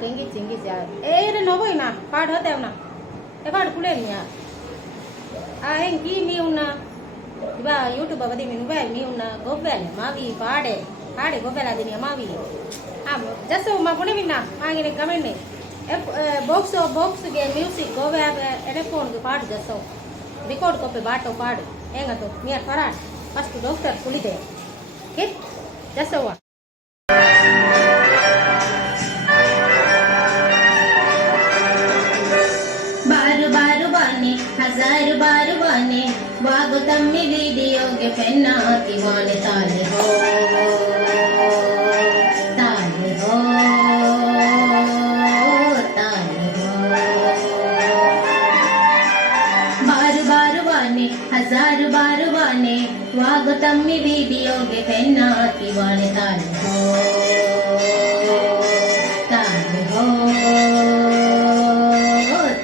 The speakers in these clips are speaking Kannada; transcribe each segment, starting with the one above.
gengi jingi sia re no boy na pa tho te na e pa ku le ni ya hengi mi una ba youtube ba di mi nu ba mi una go ba le ma bi ba de go ba la di ni ma bi just ma pone mi na ma ngi comment ne box ge music go ba ere phone ge paad just record ko pe bato paad enga to mi faran first doctor kulide okay just हजार बार बने वागो तम्मी वीडियो के पेन्ना दीवाने ताले हो ताले हो ताले हो बार बार बने हजार बार बने वागो तम्मी वीडियो के पेन्ना दीवाने ताले हो ताले हो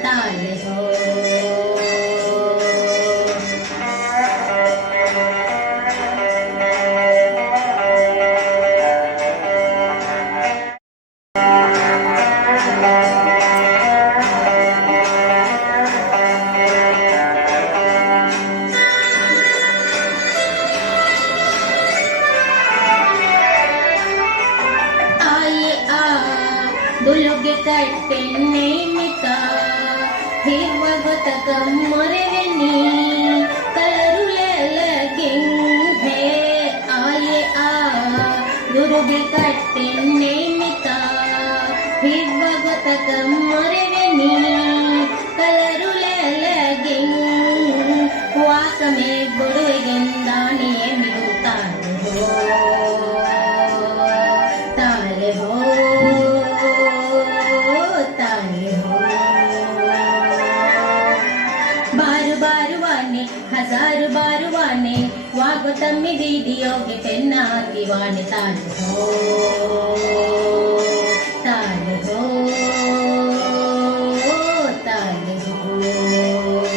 ताले हो दुलोगे कट्टे मिता हिवगत कमरनी कलरुले लगे आये दुलोगे कट्टे मिता हिवगत कमरनी कलरुले लगे वाक में बुड़े गंदानी मिलता हो ताले हो हजार बार वाने वागो तम्मी वीडियो के पेन्ना दीवाने ताले हो ताले हो ताले हो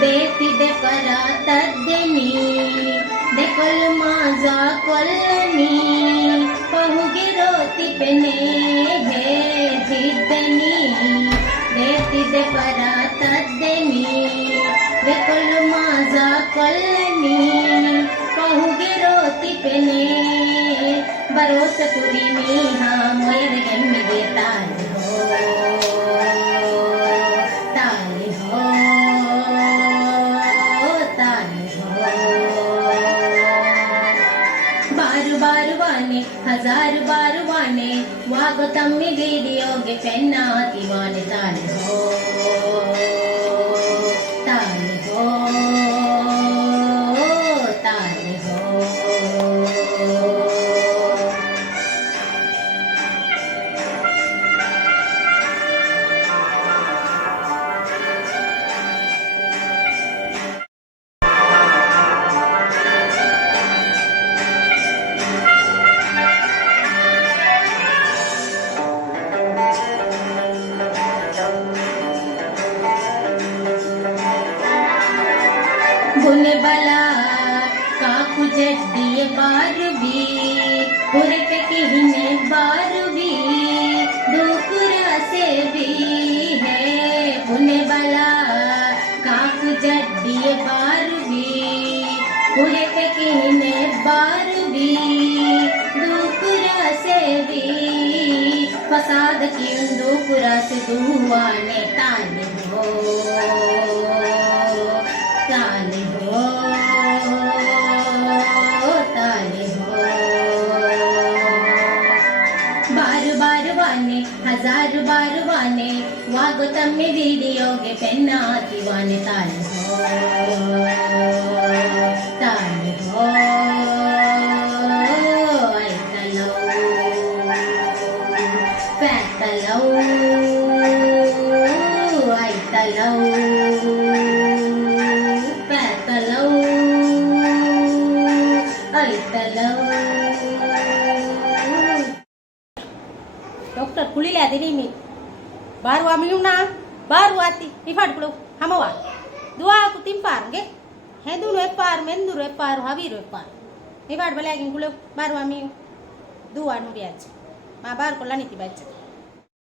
बेतिदे परा तद्दनी देखल माजा कोल्लनी पहुगे रोती पेने है हिद्दनी बेतिदे परा तद्दनी देखल माजा कोल्लनी पहुगे रोती पेने बरोस कुरी मीहा मोयर गम्मिगे ताले हो ताले हो हजार बार वाने वागो तम्मी वीडियो के पेन्ना दीवाने ताले हो ताले हो ताले हो बुने बला काकू जड्डी बार भी पूरे पे किहने बार भी दुकुरा से भी है बुने बला काकू जड्डी बार भी पूरे पे किहने बार भी दुकुरा से भी फसाद की दुकुरा से दुआने ताले हो ताले हो ताले हो बार बार वाने हजार बार वाने वागो तम्मी वीडियो के पेन्ना दीवाने ताले हो ताले हो आई तलो पैतलो आई तलो ಡಾಕ್ಟರ್ ಕುಳಿಲೆ ಅದಿನಿ ಮೀ ಬಾರುವ ಮೀಯುನಾ ಬಾರುವ ಅತಿ ಇಫಾಡ್ ಕುಳು ಹಮವಾ ದುವಾ ಕು ತಿಂಪಾರ್ಗೆ ಹೆದುನು ಎಪ್ಪಾರ್ ಮೆಂದುರು ಎಪ್ಪಾರು ಹವೀರು ಎಪ್ಪಾರು ಇಫಾಡ್ ಬಲಾಗಿನ್ ಕುಳು ಬಾರುವ ಮೀಯು ದುವಾ ನುಡಿಯಾಚ್ ಮಾ ಬಾರ್ ಕೊಲ್ಲ ನಿತಿ ಬಚ್ಚ